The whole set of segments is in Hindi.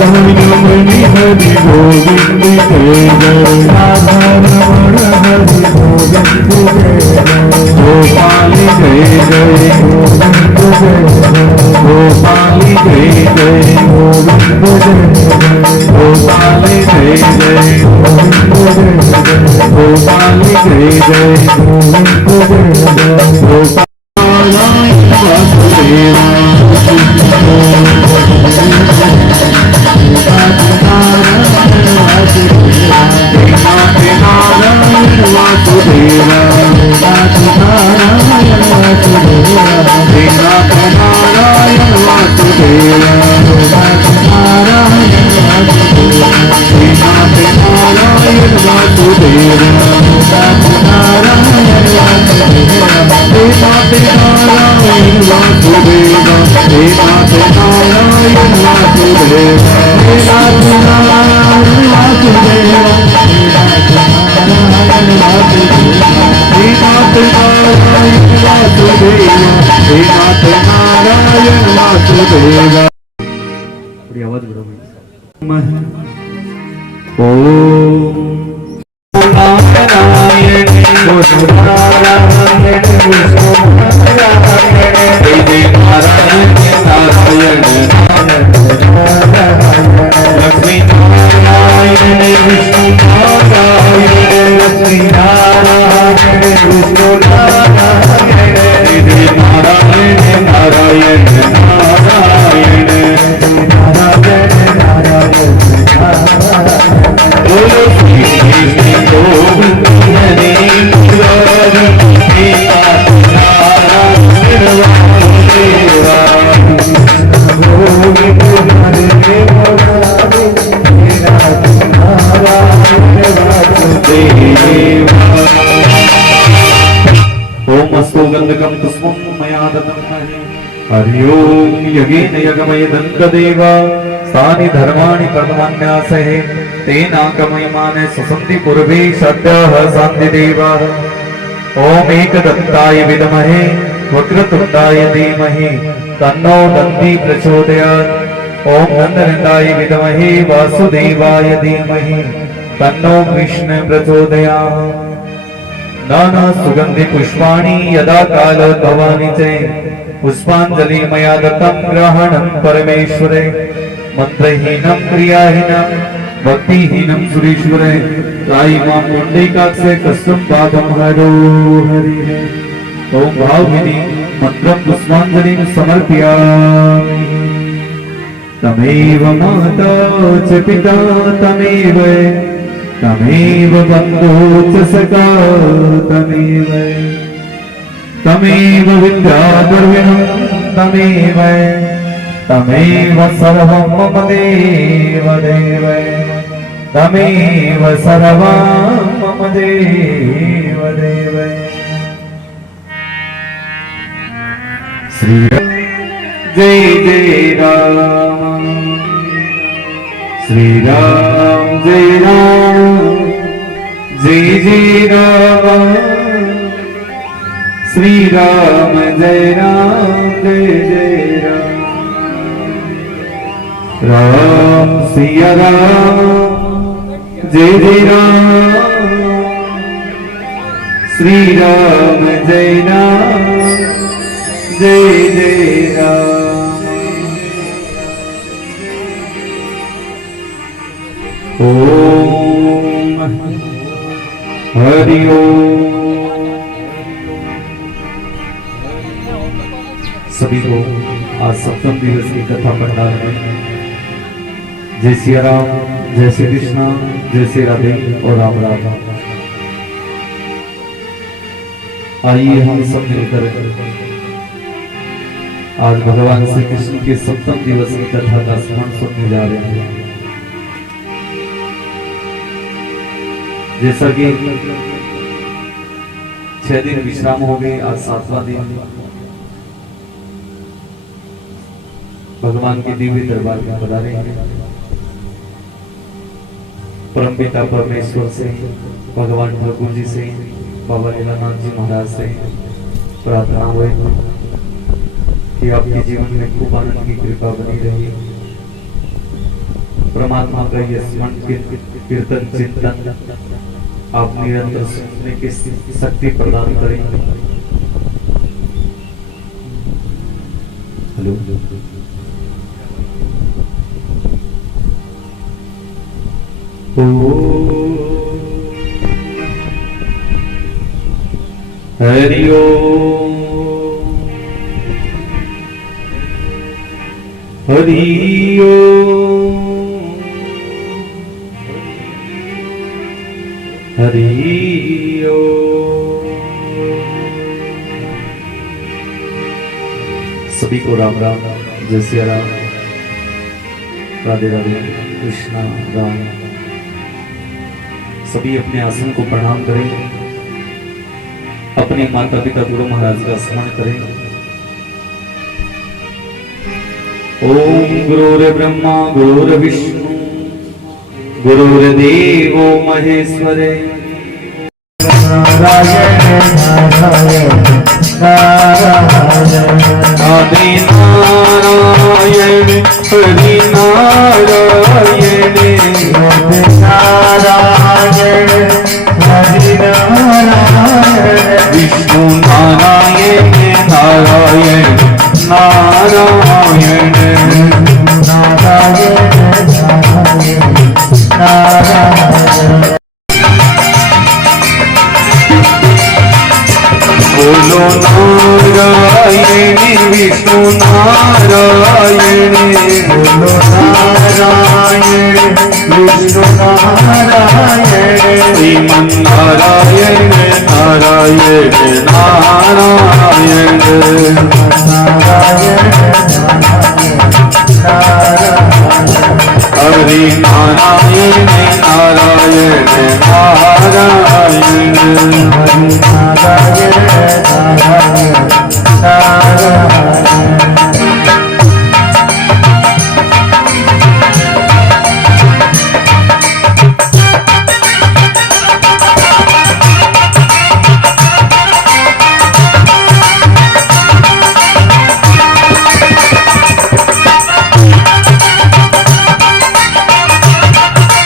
मणि हरि गोविंद जय जय राधा रमण हरि गोविंद जय जय गोपाल जय जय गोविंद जय जय गोपाल जय जय गोविंद जय जय गोपाल जय जय गोविंद जय जय गोपाल जय जय गोविंद जय जय गोपाल वासुदेवा आवाज बढ़ो लक्ष्मी नारायण विष्णु नारायण लक्ष्मी नारायण विष्णु नारायण नारायण नारायण नारायण बोलो श्री कृष्ण गोविंद हरे मुरारी नारायण वासुदेवा गोविंद हरे मुरारी नारायण वासुदेवा। ओम अस्तु गंधकं पुष्पं मया दत्तं हरि ओम यज्ञेन यज्ञमय दन्तदेवा स्थानि धर्माणि प्रथमान्यासहे तेनाकमयमाने सुसन्ति पूर्वे सद्यः शान्ति देवः। ओम एकदन्ताय विद्महे वक्रतुण्डाय धीमहि तन्नो दन्ती प्रचोदयात्। ओम नन्दनन्दाय विद्महे वासुदेवाय धीमहि तन्नो कृष्ण प्रचोदयात्। नाना सुगंधि पुष्पाणि यदा कालोद्भवानि च पुष्पांजलि मया दत्तं ग्रहणं परमेश्वरे मंत्रहीनं क्रियाहीनं भक्तिहीनं सुरेश्वरे त्रायि मां पुण्डरीकाक्षे कष्टं पादं हरो हरि। ओम भावविधि मंत्रं पुष्पांजलिं समर्पयामि। तमेव माता च पिता तमेव तमेव बन्धो च सखा तमेव तमेव विद्याधर्मिणं तमेव तमेव सर्वं मम देव देव तमेव सर्वं मम देव देव। श्री जय जय राम श्री राम जय राम जय जय राम श्री राम जय राम राम सिया राम जय जय राम श्री राम जय जय राम। ओम हरि ओम। सभी को आज सप्तम दिवस की कथा पंडाल में जय श्री राम जय श्री कृष्णा जय श्री राधे और राम राम। आइए हम सब मिलकर आज भगवान श्री कृष्ण के सप्तम दिवस की कथा का स्मरण सुनने जा रहे हैं। जैसा कि 6 दिन विश्राम हो गए, आज 7वां दिन भगवान के दिव्य दरबार में पधारे हैं। परमपिता परमेश्वर से, भगवान ठाकुर जी से, बाबा लीलानाथ जी महाराज से प्रार्थना हुए कि आपके जीवन में खूब आनंद की कृपा बनी रही। परमात्मा का ये स्मरण कीर्तन चिंतन आप निरंतर सुनने की शक्ति प्रदान करें। हेलो हरि ओम हरि ओम हरि ओम। सभी को राम राम, जय सिया राम, राधे राधे, कृष्णा राम। सभी अपने आसन को प्रणाम करें, अपने माता पिता गुरु महाराज का स्मरण करें। ओम गुरुर्ब्रह्मा गुरुर्विष्णु गुरुर्देवो महेश्वरे। नारायण नारायण नारायण आदि नारायण हरि नारायण नारायण हरि नारायण विष्णु नारायण नारायण नारायण नारायण नारायण। बोलो नारायण विष्णु नारायण, बोलो नारायण विष्णु नारायण श्रीमन नारायण नारायण नारायण नारायण हरि नारायण नारायण नारायण नारायण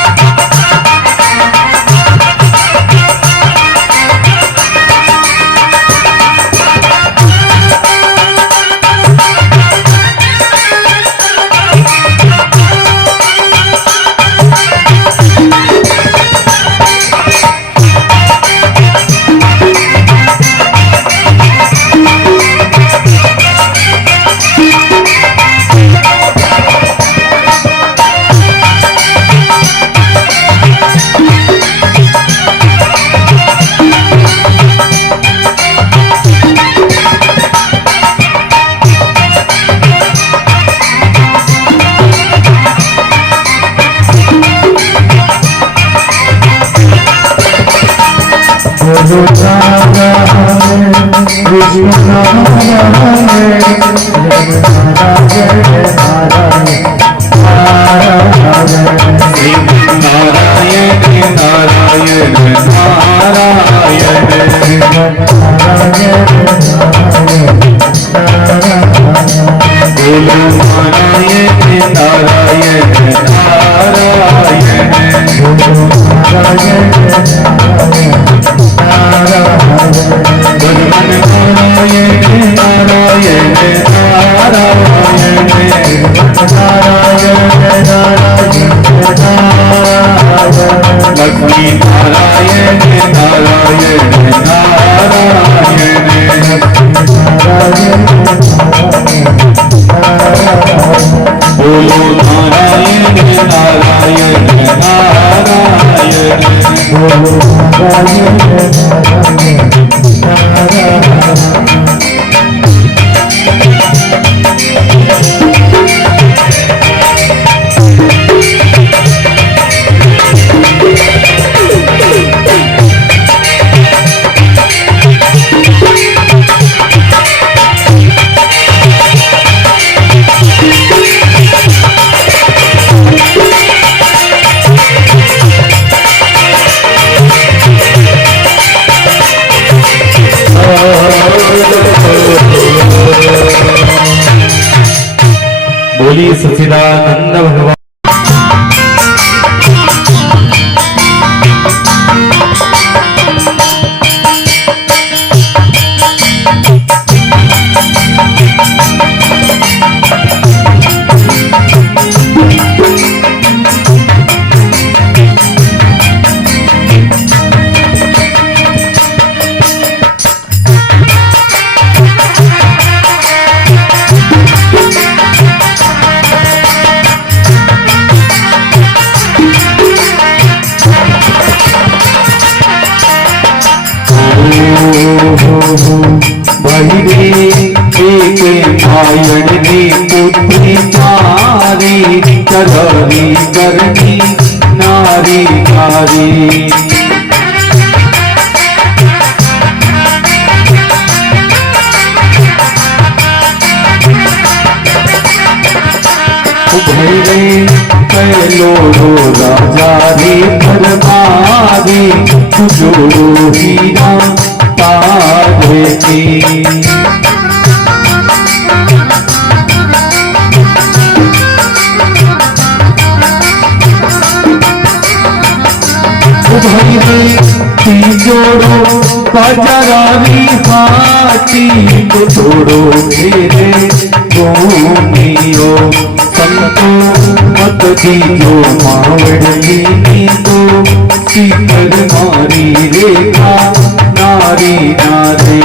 नारायण। बोलो नारायण विष्णु नारायण नारायण नारायण नारायण नारायण बोलो नारायण नारायण लक्ष्मी नारायण नारायण बोलो नारायण नारायण बोलिए सच्चिदानंद भगवान। भाई रे एक मायड़नी पुत्री तारी चरहरी करनी नारी नारी। भैरे कैलोड़ो राजा रे परमारी जोड़ो हीरा तारे की। भैरे जोड़ो बाजारी हाथी जोड़ो मेरे गोमियो संतो मत दीजो मावड़ली तो सीकर मारी रेखा नारी नारे।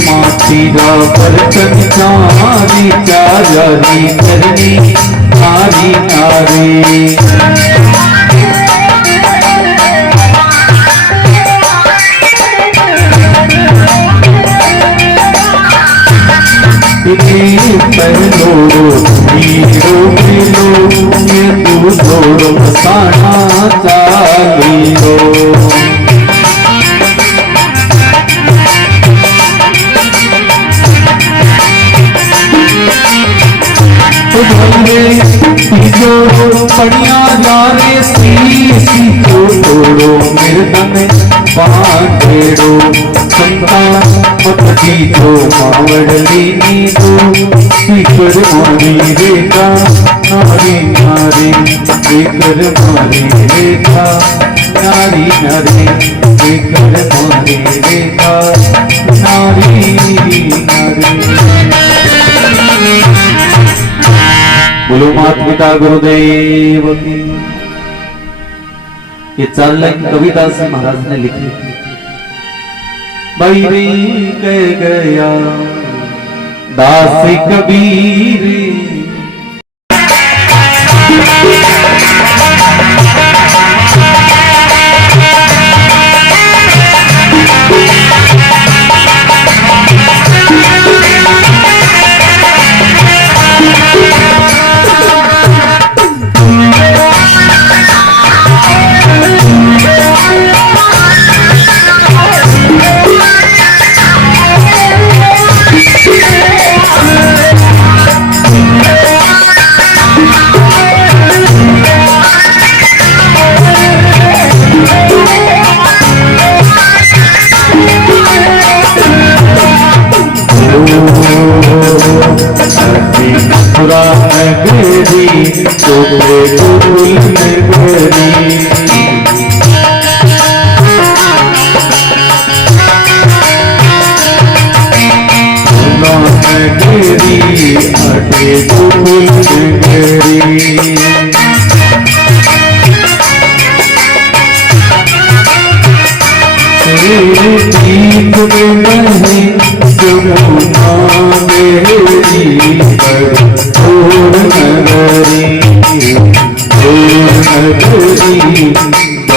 मातीरा बर्तन चारी चारी करनी नारी नारी। पहलो हीरो मिलो ये तू जोड़ो मसाना चालियो। जोड़ो पड़िया जारे सी को तोड़ो मृदन बांटेड़ो संता मत दीजो मावड़ली नीदो सीकर मारी रेखा नारी नारी। सीकर मारी रेखा नारी नारी। सीकर मारी रेखा नारी नारी। बोलो माता पिता गुरुदेव की। ये 4 लाइन कविता से महाराज ने लिखी। बैरी कह गया दास कबीर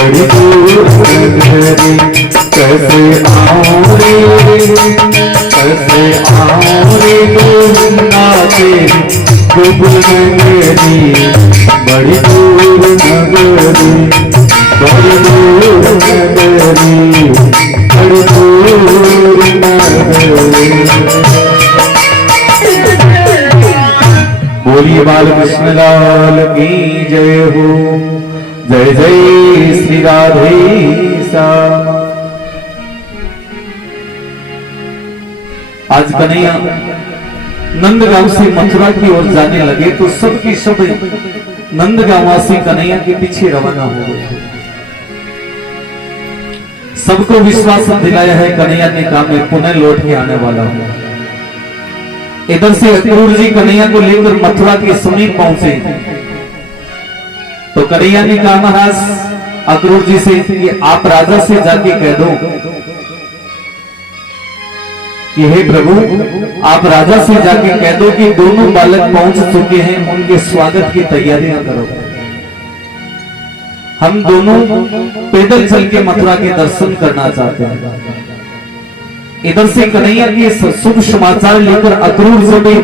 बड़ी दूर नगरी कैसे आऊं रे वृंदा तेरी गोकुल नगरी बड़ी दूर नगरी बड़ी दूर नगरी बड़ी दूर नगरी। बोलिए बाल कृष्ण लाल की जय हो। जय जय श्री राधे श्याम। आज कन्हैया नंदगांव से मथुरा की ओर जाने लगे तो सबकी सब नंदगांववासी कन्हैया के पीछे रवाना हो गए। सबको विश्वास दिलाया है कन्हैया ने कहा मैं पुनः लौट के आने वाला हूं। इधर से अक्रूर जी कन्हैया को लेकर मथुरा के समीप पहुंचे तो कन्हैया ने कहा महाराज अक्रूर जी से कि आप राजा से जाके कह दो कि हे प्रभु आप राजा से जाके कह दो कि दोनों बालक पहुंच चुके हैं, उनके स्वागत की तैयारियां करो। हम दोनों पैदल चल के मथुरा के दर्शन करना चाहते हैं। इधर से कन्हैया के शुभ समाचार लेकर अक्रूर जी ने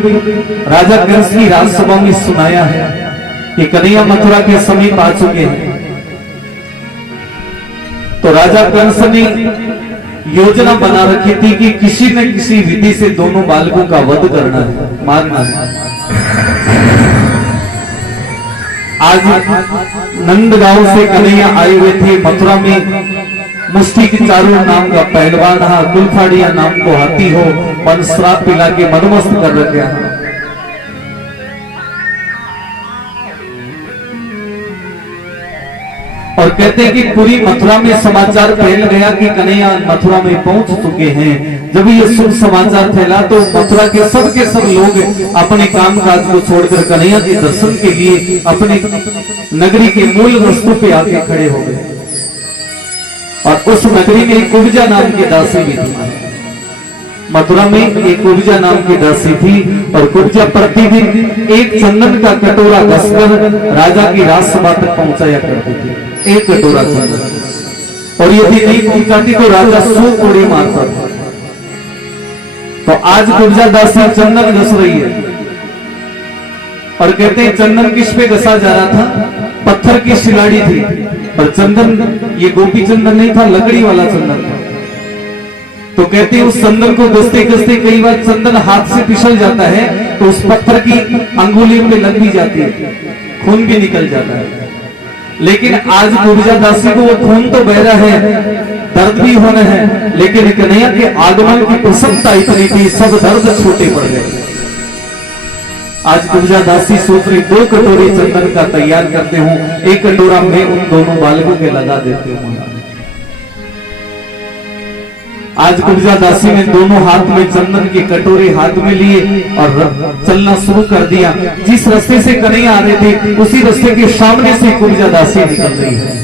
राजा कंस की राजसभा में सुनाया है कि कन्हैया मथुरा के समीप आ चुके हैं। तो राजा कंस ने योजना बना रखी थी कि किसी न किसी विधि से दोनों बालकों का वध करना है, मारना है। आज नंदगांव से कन्हैया आए हुए थे मथुरा में। मुष्टि की चारों नाम का पहलवान कुलफाड़िया नाम को हाथी हो और श्राप पिला के मदमस्त कर रखे हैं। और कहते हैं कि पूरी मथुरा में समाचार फैल गया कि कन्हैया मथुरा में पहुंच चुके हैं। जब ये शुभ समाचार फैला तो मथुरा के सब लोग अपने काम काज को छोड़कर कन्हैया के दर्शन के लिए अपने नगरी के मूल रस्तों पे आके खड़े हो गए। और उस नगरी में एक कुब्जा नाम की दासी भी थी। मथुरा में एक कुब्जा नाम की दासी थी और कुब्जा प्रतिदिन एक चंदन का कटोरा घसकर राजा की राजसभा तक पहुंचाया करती थी। एक कटोरा चंदन, और यदि नहीं पहुंचाती तो राजा 100 कोड़े मारता था। तो आज कुब्जा दासी चंदन घस रही है और कहते हैं चंदन किस पे घसा जा रहा था? पत्थर की शिलाड़ी थी। और चंदन ये गोपी चंदन नहीं था, लकड़ी वाला चंदन था। तो कहते हैं उस चंदन को घसते घसते कई बार चंदन हाथ से फिसल जाता है तो उस पत्थर की अंगुलियों पे लग भी जाती है, खून भी निकल जाता है। लेकिन आज कुब्जा दासी को वो खून तो बह रहा है, दर्द भी होना है, लेकिन कन्हैया के आगमन की प्रसन्नता इतनी थी, सब दर्द छोटे पड़ गए। आज कुब्जा दासी सोच रही 2 कटोरे चंदन का तैयार करते हूं, 1 कटोरा मैं उन दोनों बालकों के लगा देते हूं। आज कुब्जा दासी ने दोनों हाथ में चंदन के कटोरे हाथ में लिए और चलना शुरू कर दिया। जिस रास्ते से कन्हैया आ रहे थे उसी रास्ते के सामने से कुब्जा दासी निकल रही है।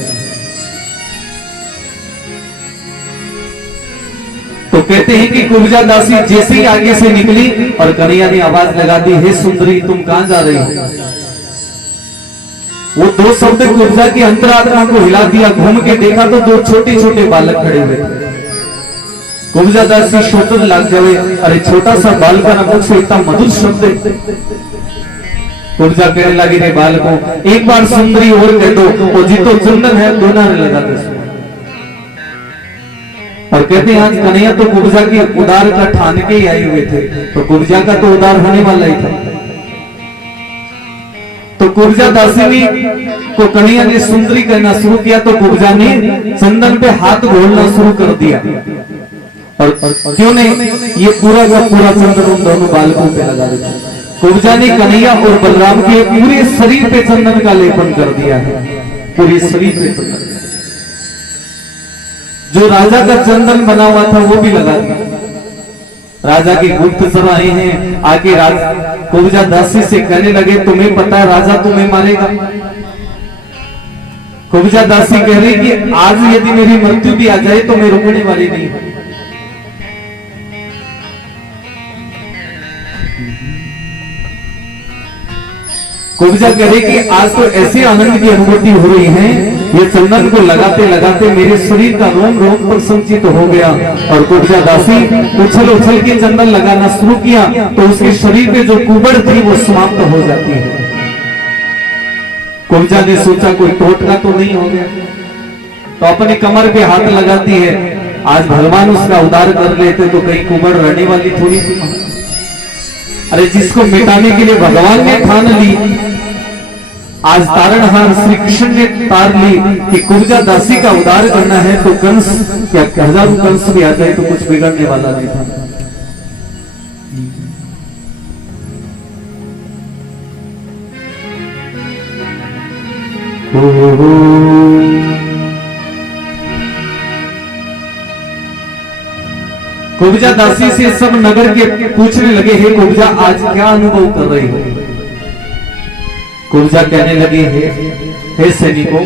तो कहते हैं कि कुब्जा दासी जैसे ही आगे से निकली और कन्हैया ने आवाज लगा दी, हे सुंदरी तुम कहां जा रही हो? वो 2 शब्द कुब्जा की अंतरात्मा को हिला दिया। घूम के देखा तो 2 छोटे छोटे बालक खड़े हुए थे। कुब्जा दासी सोचने लग जाए, अरे छोटा सा बालक ना मुख से इतना मधुर शब्द। कुब्जा कहने लगी, रे बालकों एक बार सुंदरी और कह दो, वो जितो चंदन है दोना लगा दो। और कहते हैं आज कन्हैया तो कुब्जा की उदार का ठान के ही आए हुए थे, तो कुब्जा का तो उदार होने वाला ही था। तो कुब्जा दासी को कन्हैया ने सुंदरी कहना शुरू किया तो कुब्जा ने चंदन पे हाथ घोलना शुरू कर दिया। और क्यों नहीं, ये पूरा का पूरा चंदन उन दोनों बालकों पे लगा दिया। कुब्जा ने कन्हैया और बलराम के पूरे शरीर पे चंदन का लेपन कर दिया है, पूरे शरीर पे चंदन। जो राजा का चंदन बना हुआ था वो भी लगा दिया। राजा के गुप्तचर आए हैं, आके कुब्जा दासी से कहने लगे, तुम्हें पता है राजा तुम्हें मारेगा। कुब्जा दासी कह रही कि आज यदि मेरी मृत्यु भी आ जाए तो मैं रुकने वाली नहीं हूं। कुब्जा कह रही कि आज तो ऐसे आनंद की अनुभूति हो रही है, ये चंदन को लगाते लगाते मेरे शरीर का रोम रोम पर संचित हो गया। और कुब्जा दासी उछल उछल के चंदन लगाना शुरू किया तो उसके शरीर पे जो कुबड़ थी वो समाप्त हो जाती है। कुब्जा ने सोचा कोई टोटका तो नहीं हो गया, तो अपने कमर पे हाथ लगाती है। आज भगवान उसका उद्धार कर लेते तो कहीं कुबड़ रहने वाली थोड़ी थी। अरे जिसको मिटाने के लिए भगवान ने ठान ली, आज तारणहार श्री कृष्ण ने तार ली कि कुब्जा दासी का उद्धार करना है, तो कंस क्या हजारों कंस भी आ जाए तो कुछ बिगड़ने वाला नहीं था। कुब्जा दासी से सब नगर के पूछने लगे, हे कुब्जा आज क्या अनुभव कर रही हो? कुब्जा कहने लगी, हे सैनिकों,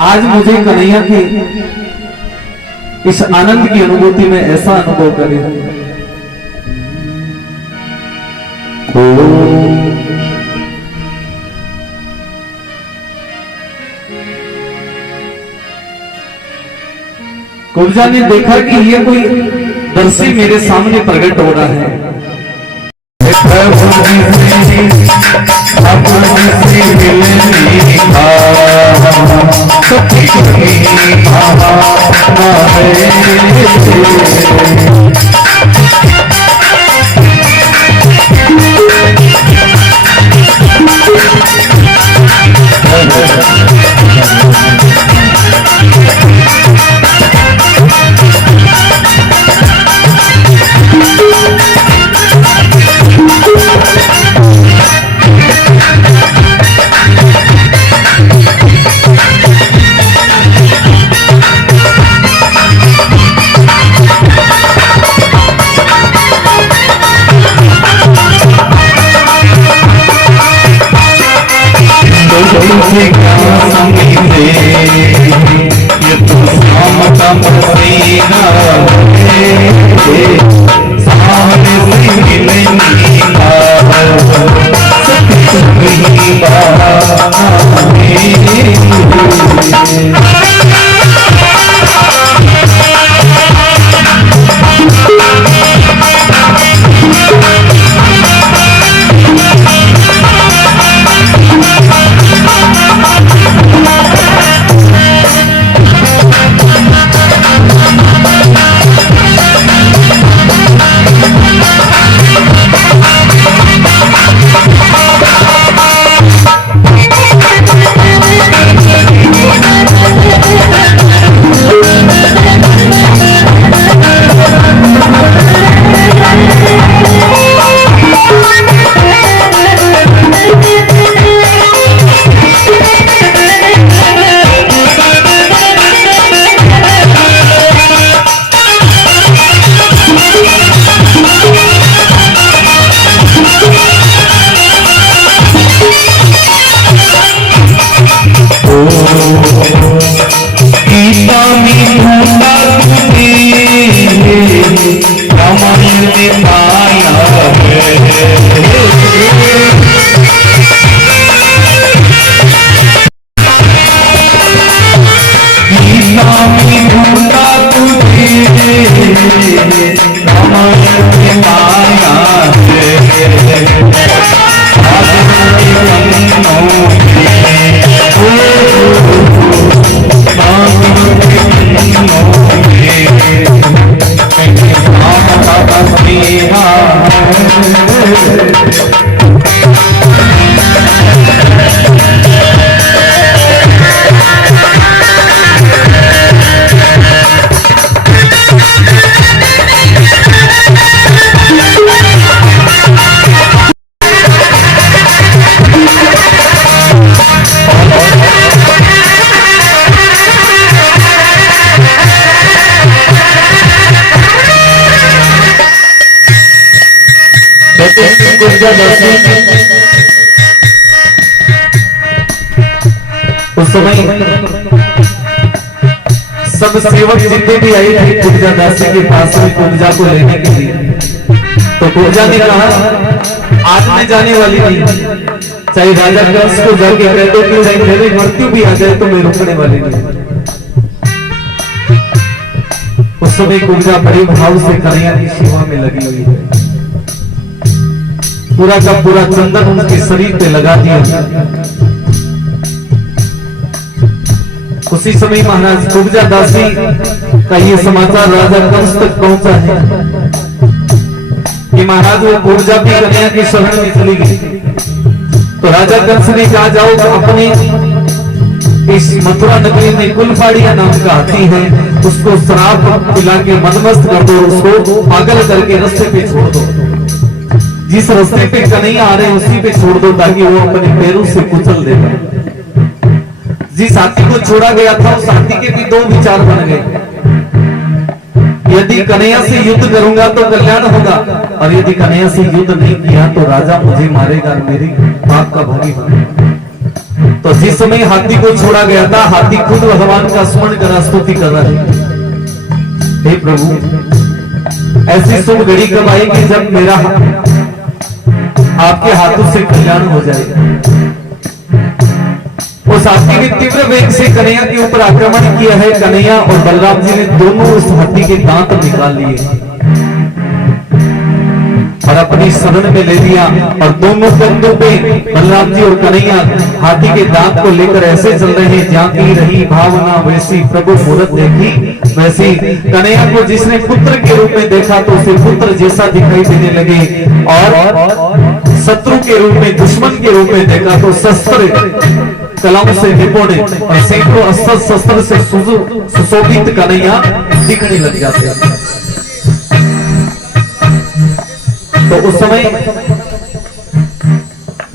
आज मुझे कन्हैया की इस आनंद की अनुभूति में ऐसा अनुभव करी। कुब्जा ने देखा कि ये कोई दर्शी मेरे सामने प्रकट हो रहा है। उस समय सब सेवक जितने भी आए थे कुब्जा दासी के पास में कुब्जा को लेने के लिए, तो कुब्जा ने कहा आज में जाने वाली नहीं, चाहे राजा कंस को जाके कह दो कि चाहे मेरी मृत्यु भी आ जाए तो मैं रुकने वाली नहीं। उस समय कुब्जा बड़े भाव से कन्हैया की सेवा में लगी हुई है। पूरा का पूरा चंदन उनके शरीर पे लगा दिया। उसी समय महाराज कुब्जा दासी का ये समाचार राजा कंस तक पहुंचा है कि महाराज वो कुब्जा भी कन्हैया की शरण में चली गई। तो राजा कंस ने कहा जाओ तो अपने इस मथुरा नगरी में गुलफाड़िया नाम का हाथी है, उसको शराब पिला के मदमस्त कर दो, उसको पागल करके रास्ते पे छोड़ दो। जिस रास्ते पे कन्हैया आ रहे हैं उसी पे छोड़ दो ताकि वो अपने पैरों से कुचल दे। जिस हाथी को छोड़ा गया था उस हाथी के भी दो विचार बन गए, यदि कन्हैया से युद्ध करूंगा तो कल्याण होगा, और यदि कन्हैया से युद्ध नहीं किया तो राजा मुझे मारेगा और मेरी पाप का भागी बनेगा। तो जिस समय हाथी को छोड़ा गया था, हाथी खुद भगवान का स्मरण कर स्तुति कर रहा है, हे प्रभु ऐसी शुभ घड़ी कब आएगी जब मेरा आपके हाथों से कल्याण हो जाएगा। उस हाथी ने तीव्र वेग से कन्हैया के ऊपर आक्रमण किया है। कन्हैया और बलराम जी ने दोनों उस हाथी के दांत निकाल लिए और अपनी शरण में ले लिया, और दोनों कंधों पे बलराम जी और कन्हैया हाथी के दांत को लेकर ऐसे चल रहे हैं, जहाँ की रही भावना वैसी प्रभु मूरत देखी वैसी। कन्हैया को जिसने पुत्र के रूप में देखा तो उसे पुत्र जैसा दिखाई देने लगे, और शत्रु के रूप में दुश्मन के रूप में देखा तो शस्त्र कलाओं से निपुण और सैकड़ों अस्त्र शस्त्र से सुशोभित कन्हैया दिखने लग जाते हैं। तो उस समय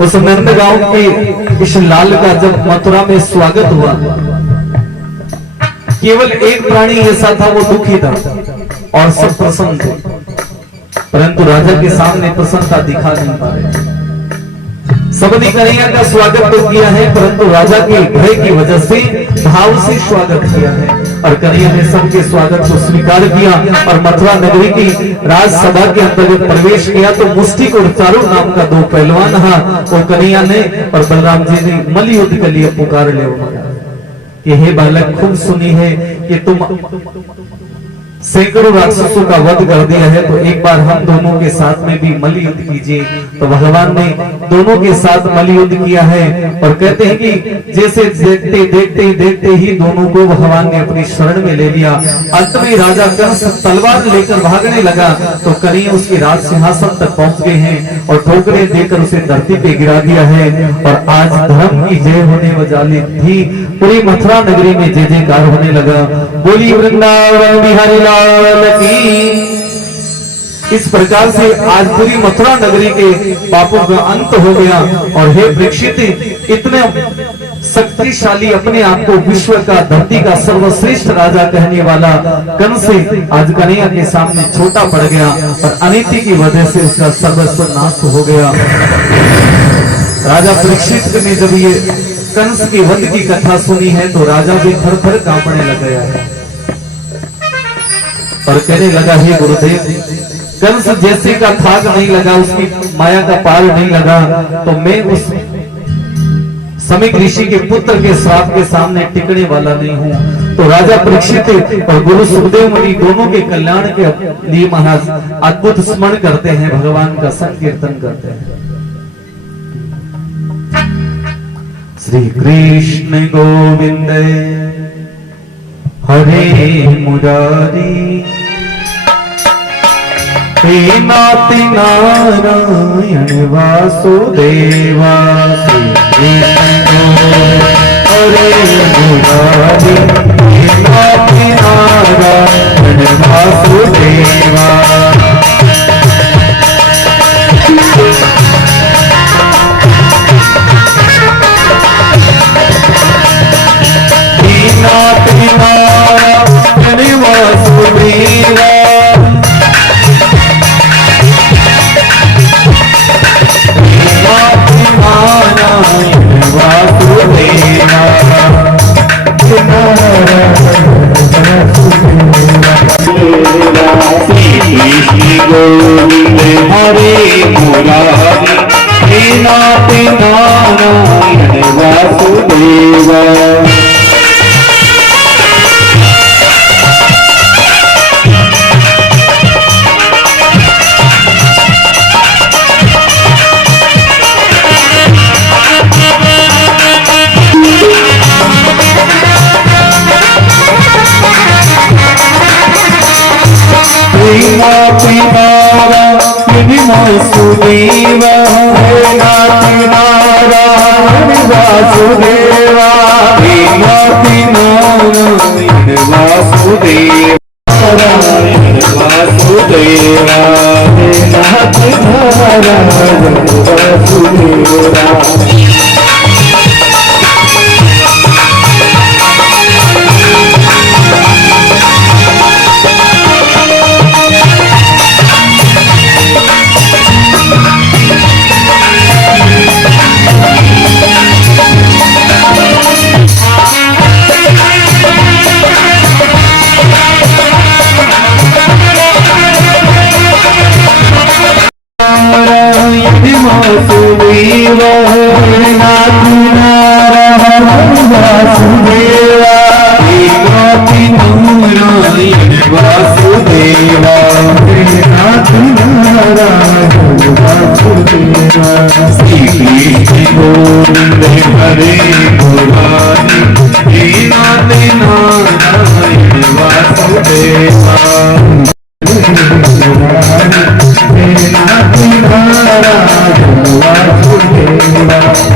उस नंदगांव के इस लाल का जब मथुरा में स्वागत हुआ, केवल एक प्राणी ऐसा था वो दुखी था और सब प्रसन्न थे, परंतु राजा के सामने प्रसन्नता दिखा नहीं पा रहे। सबने कन्हैया का स्वागत तो किया है, परंतु राजा के भय की वजह से भाव से स्वागत किया है, और कन्हैया ने सबके स्वागत को स्वीकार किया और मथुरा नगरी की राजसभा के अंतर्गत प्रवेश किया। तो मुष्टिक और चारू नाम का दो पहलवान वो कन्हैया ने और बलराम जी ने मल्ल युद्ध के लिए पुकार ले कि हे बालक, खूब सुनी है कि तुम सैकड़ों राक्षसों का वध कर दिया है, तो एक बार हम दोनों के साथ में भी मल्ल युद्ध कीजिए। तो भगवान ने दोनों के साथ मल्ल युद्ध किया है, और कहते हैं कि जैसे देखते ही दोनों को भगवान ने अपनी शरण में ले लिया। अंत में राजा कंस तलवार लेकर भागने लगा तो कन्हैया उसके राज सिंहासन तक पहुंच गए हैं और ठोकरें देकर उसे धरती पे गिरा दिया है। और आज धर्म की जय होने वाली थी, पूरी मथुरा नगरी में जय जयकार होने लगा। बोली वृंदावन बिहारी लाल की। इस प्रकार से आज पूरी मथुरा नगरी के पापों का अंत हो गया। और हे परीक्षित, इतने शक्तिशाली अपने आप को विश्व का धरती का सर्वश्रेष्ठ राजा कहने वाला कंस आज कन्हैया के सामने छोटा पड़ गया, और अनीति की वजह से उसका सर्वस्व नाश हो गया। राजा परीक्षित ने जब ये कंस की वध की कथा सुनी है तो राजा भी थर-थर कांपने लग गया है और कहने लगा, हे गुरुदेव, कंस जैसे का थाक नहीं लगा, उसकी माया का पार नहीं लगा, तो मैं उस समीक ऋषि के पुत्र के श्राप के सामने टिकने वाला नहीं हूँ। तो राजा परीक्षित और गुरु सुखदेव मुनि दोनों के कल्याण के लिए महाराज अद्भुत स्मरण करते हैं, भगवान का संकीर्तन करते हैं। श्री कृष्ण गोविंद हरे मुरारी, हे नाति नारायण वासुदेवा। श्री कृष्ण हरे मुरारी, हे नाति नारायण वासुदेवा। नाति नारायण वासुदेवा, नाति नारायण वासुदेव वासुदेव नारायण वासुदेव नारायण वासुदेव नारायण वासुदेव नारायण वासुदेव वासुदेव नारायण वासुदेव नारायण वासुदेव नारायण वासुदेव श्री कृष्ण गोविंद हरे मुरारी नारायण वासुदेव नारायण वासुदेव नारायण वासुदेव नारायण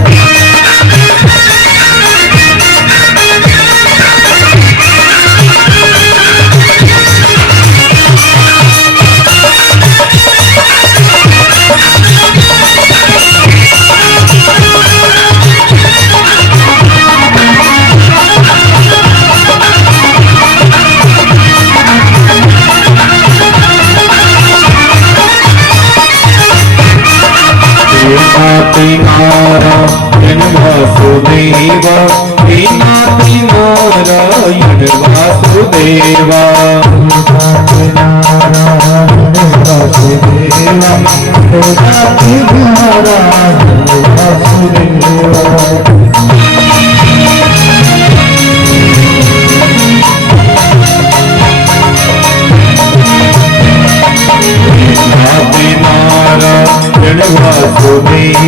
वासुदेव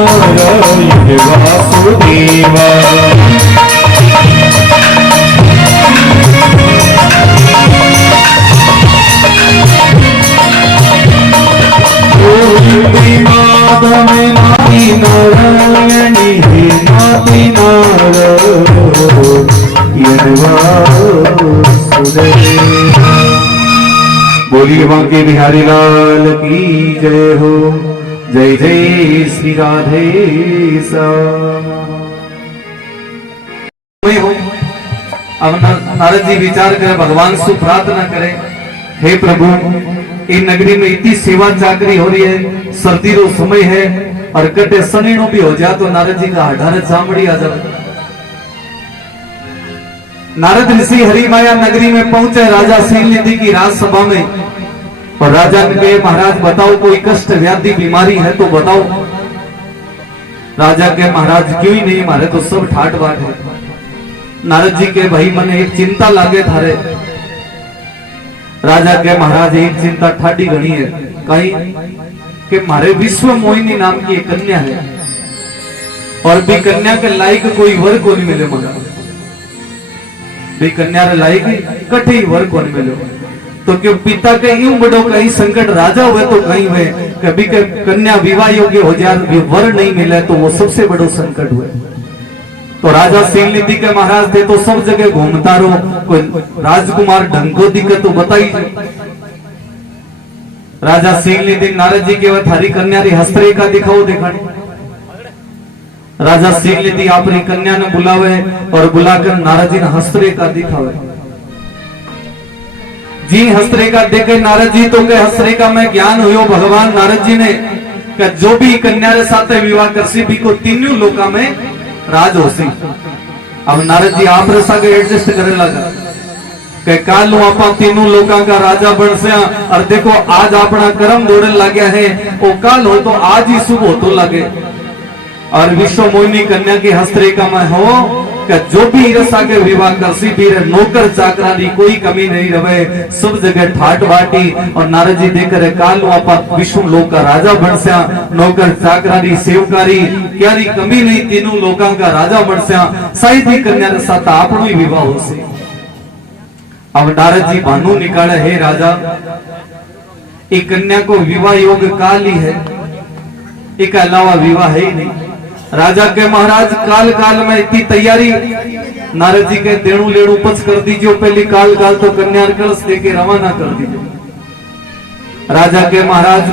नारायण वासुदेव माधव नाती नारायणी नाती नारायण वासुदेव। बोलिए बांके बिहारी लाल की जय हो। जय जय श्री राधे श्याम। अब नारद जी विचार करे, भगवान से प्रार्थना करे, हे प्रभु इन नगरी में इतनी सेवा चाकरी हो रही है, सर्दी रो समय है और कटे सनीनो भी हो जाए तो नारद जी का हठाने चामड़ी आ जाए। नारद ऋषि हरिमाया नगरी में पहुंचे राजा शीलनिधि की राजसभा में और राजा ने कहे, महाराज बताओ कोई कष्ट व्याधि बीमारी है तो बताओ। राजा के महाराज क्यों ही नहीं, मारे तो सब ठाट बाट है। नारद जी के भाई मन एक चिंता लागे थारे। राजा के महाराज एक चिंता ठाडी घनी है, कहीं कि मारे विश्व मोहिनी नाम की एक कन्या है और भी कन्या के लायक कोई वर को नहीं मिले। मगर भी कन्या रे लायक कठे वर को नहीं मिले तो क्यों पिता के यूं बड़ो कहीं संकट राजा हुए तो कहीं हुए, कभी के कन्या विवाह योग्य हो जाए वर नहीं मिले तो वो सबसे बड़ो संकट हुए। तो राजा शीलनिधि के महाराज थे तो सब जगह घूमता रहो, कोई राजकुमार ढंग को दिक्कत तो बताई। राजा शीलनिधि नारद जी के थारी कन्या री हस्तरेखा दिखाओ दिखाने। राजा शीलनिधि अपनी कन्या ने बुलावे और बुलाकर नारद जी ने हस्तरेखा दिखावे। जी हस्तरेखा देखे नारद जी तो के हस्तरेखा में ज्ञान हुयो भगवान नारद जी ने कि जो भी कन्या रे साथे विवाह करसी भी को तीनों लोका में राज होसी। अब नारद जी आप रसा के एडजस्ट करे लगा। કે કાલ હું આપા तीनों लोकां का राजा बनस्या और देखो आज अपना कर्म दौड़न लाग्या है वो काल हो तो आज ही शुभ हो तो लगे। और विश्व मोहिनी कन्या की हस्तरेखा में हो कि जो भी रसा के विवाह करसी भी नौकर चाकरा की कोई कमी नहीं रहे, सब जगह ठाट बाटी। और नारद जी देकर काल आपा विश्व लोक का राजा बनस्या, नौकर चाकरा की सेवकारी क्यारी कमी नहीं, तीनों लोकां का राजा बनस्या। साई थी कन्या रसा तो आपनो ही विवाह होसे। अब नारद जी भानु निकाले, हे राजा एक कन्या को विवाह योग काल ही है, एक अलावा विवाह है ही नहीं। राजा के महाराज काल काल में इतनी तैयारी, नारद जी के देणु लेणु पच कर दीजिए, पहली काल काल तो कन्या कलश देके रवाना कर दीजिए। राजा के महाराज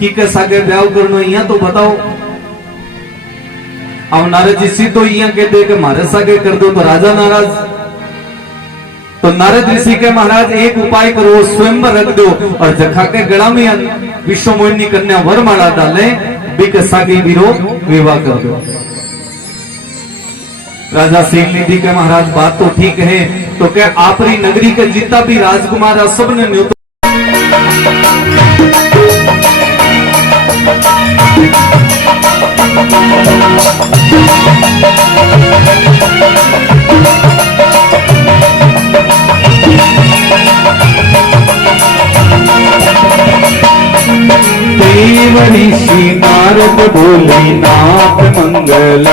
की कैसा के ब्याह करनो यहाँ तो बताओ। अब नारद जी सीधो यहाँ के दे के मारे सागे कर दो तो राजा नाराज। तो नारद ऋषि के महाराज एक उपाय करो, स्वयंवर रख दो और जखा के गला में विश्व मोहिनी कन्या वरमाला डाले, सागी वीरो विवाह कर दो। राजा सिंह निधि के महाराज बात तो ठीक है, तो क्या आपरी नगरी के जितना भी राजकुमार सब ने न्योता ऋषि नारद बोली नाथ मंगल